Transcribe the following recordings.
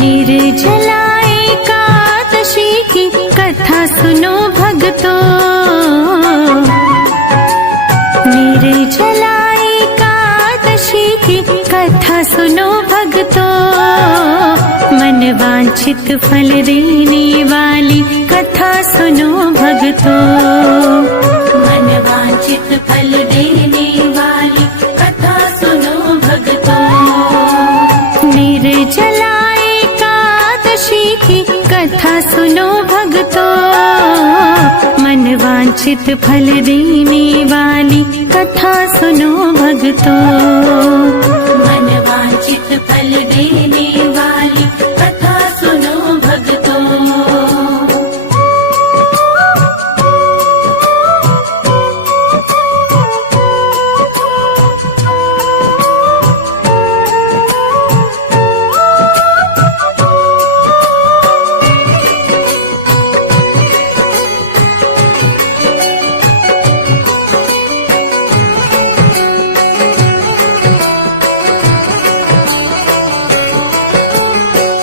निर्जला एकादशी की कथा सुनो भक्तों। निर्जला एकादशी की कथा सुनो भक्तों। मन वांछित फल देने वाली कथा सुनो भक्तों। मन वांछित फल देने वाली कथा सुनो भक्तों। निर्जला एकादशी की कथा सुनो भक्तों। मन वांछित फल देने वाली कथा सुनो भक्तों। मन वांछित फल देने वाली कथा सुनो भक्तों।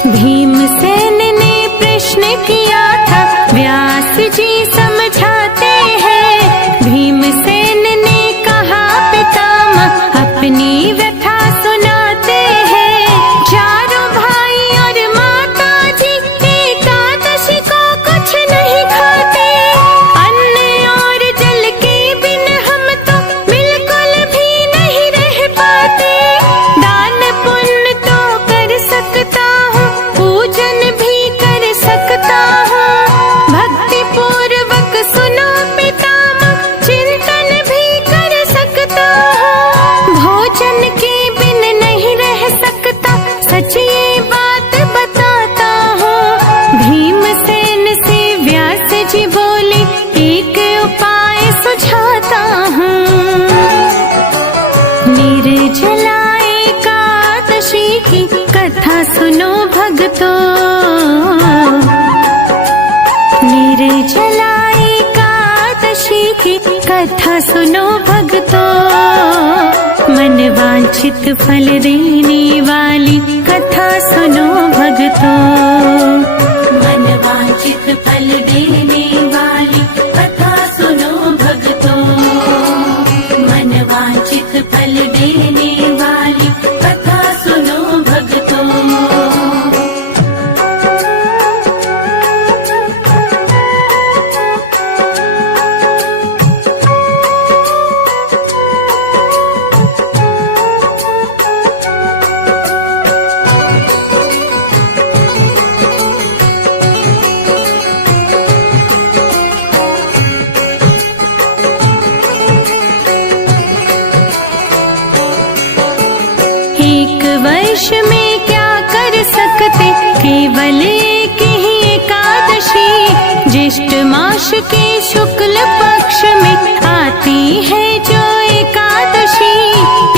भीमसेन ने प्रश्न किया था, व्यास जी समझाते हैं। भीमसेन ने कहा पितामह अपनी व्यथा सुनाते हैं। चारों भाई और माता जी एकादशी को कुछ नहीं खाते। अन्न और जल के बिन हम तो बिल्कुल भी नहीं रह पाते। दान पुण्य तो कर सकता हूँ, पूजन भी कर सकता हूँ। भक्ति पूर्वक सुनो पितामह, चिंतन भी कर सकता हूँ। भोजन के बिन नहीं रह सकता, सच ये बात बताता हूँ। भीमसेन से व्यास जी बोले, एक उपाय सुझाता हूँ। निर्जला एकादशी की कथा सुनो भक्तों। निर्जला एकादशी की कथा सुनो भक्तों। मन वांछित फल देने वाली कथा सुनो भक्तों। मन वांछित फल देने वाली कथा सुनो भक्तों। मन वांछित फल देने वाली कथा सुनो भक्तों। एक वर्ष में क्या कर सकते, केवल एक ही एकादशी। ज्येष्ठ मास के शुक्ल पक्ष में आती है जो एकादशी।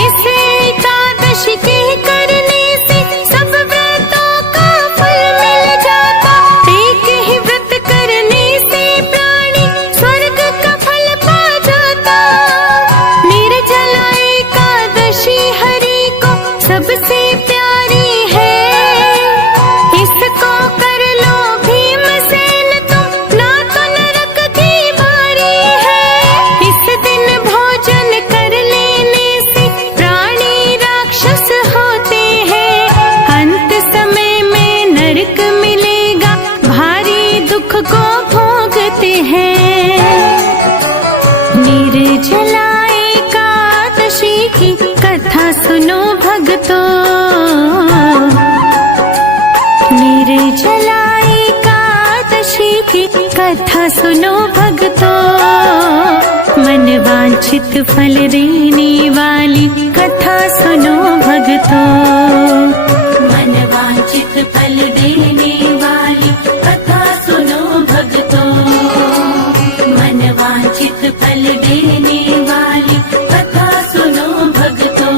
इस एकादशी के करने से सब व्रतों का फल मिल जाता। एक ही व्रत करने से प्राणी स्वर्ग का फल पा जाता। निर्जला एकादशी हरि को सबसे प्यारी है। इसको कर लो भीमसेन तुम, ना तो नरक की बारी है। इस दिन भोजन कर लेने से प्राणी राक्षस होते हैं। अंत समय में नरक मिलेगा, भारी दुख को भोगते हैं। निर्जला एकादशी की कथा सुनो भक्तों। निर्जला एकादशी की कथा सुनो भक्तों। मन वांछित फल देने वाली कथा सुनो भक्तों। मन वांछित फल देने वाली कथा सुनो भक्तों। मन वांछित फल देने वाली कथा सुनो भक्तों।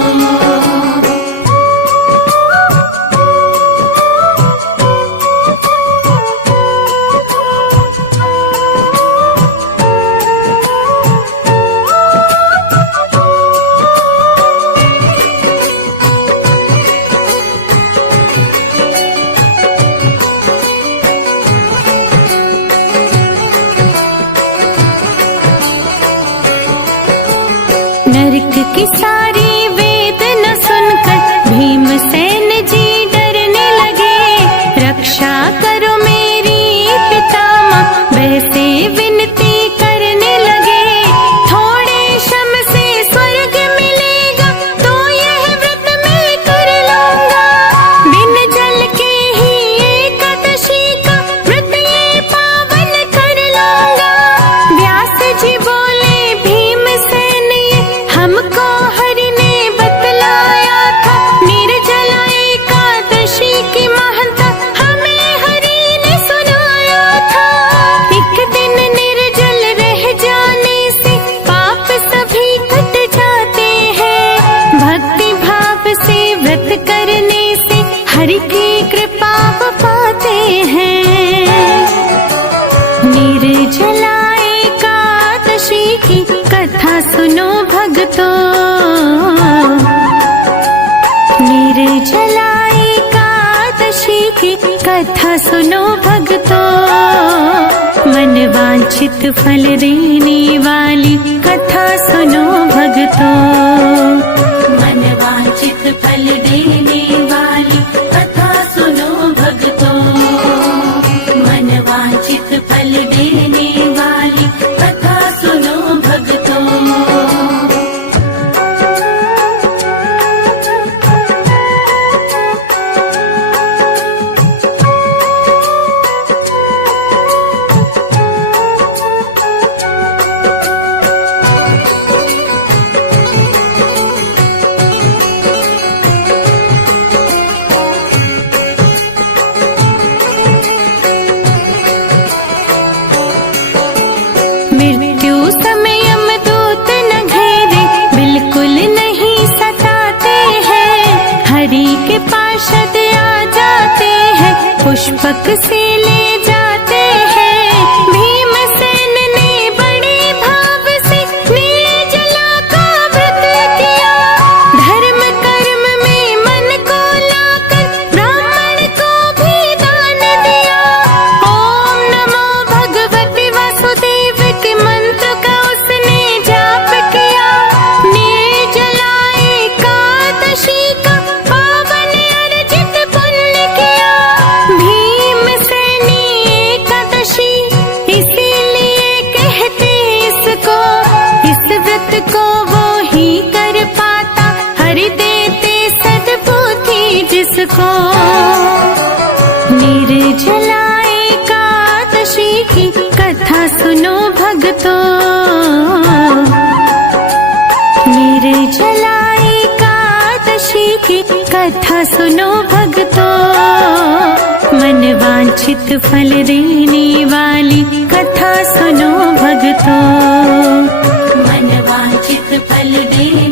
हरि की कृपा पाते हैं। निर्जला एकादशी की कथा सुनो भक्तों, निर्जला एकादशी की कथा सुनो भक्तों, मन वांछित फल देने वाली कथा सुनो भक्तों, मन वांछित फल देने वाली कथा सुनो भक्तों, मन वांछित फल देने वाली कथा सुनो भक्तों। मृत्यु समय यमदूत न घेरे, बिल्कुल नहीं सताते हैं, हरि के पार्षद आ जाते हैं, पुष्पक से ले जाते हैं। भीमसेन ने बड़े भाव से निर्जला का व्रत किया, धर्म कर्म में मन को लाकर ब्राह्मण को भी दान दिया। ओम नमो भगवते वासुदेव के मंत्र का उसने जाप किया, निर्जला एकादशी का पावन अर्जित पुण्य किया। भीमसेनी एकादशी इसीलिए कहते इसको, इस व्रत को वो ही कर पाता, हरि देते सद्बुद्धि जिसको। निर्जला एकादशी की कथा सुनो भक्तों, निर्जला एकादशी की कथा सुनो भक्तों, मन वांछित फल देने वाली कथा सुनो भक्तों, मन वांछित फल देने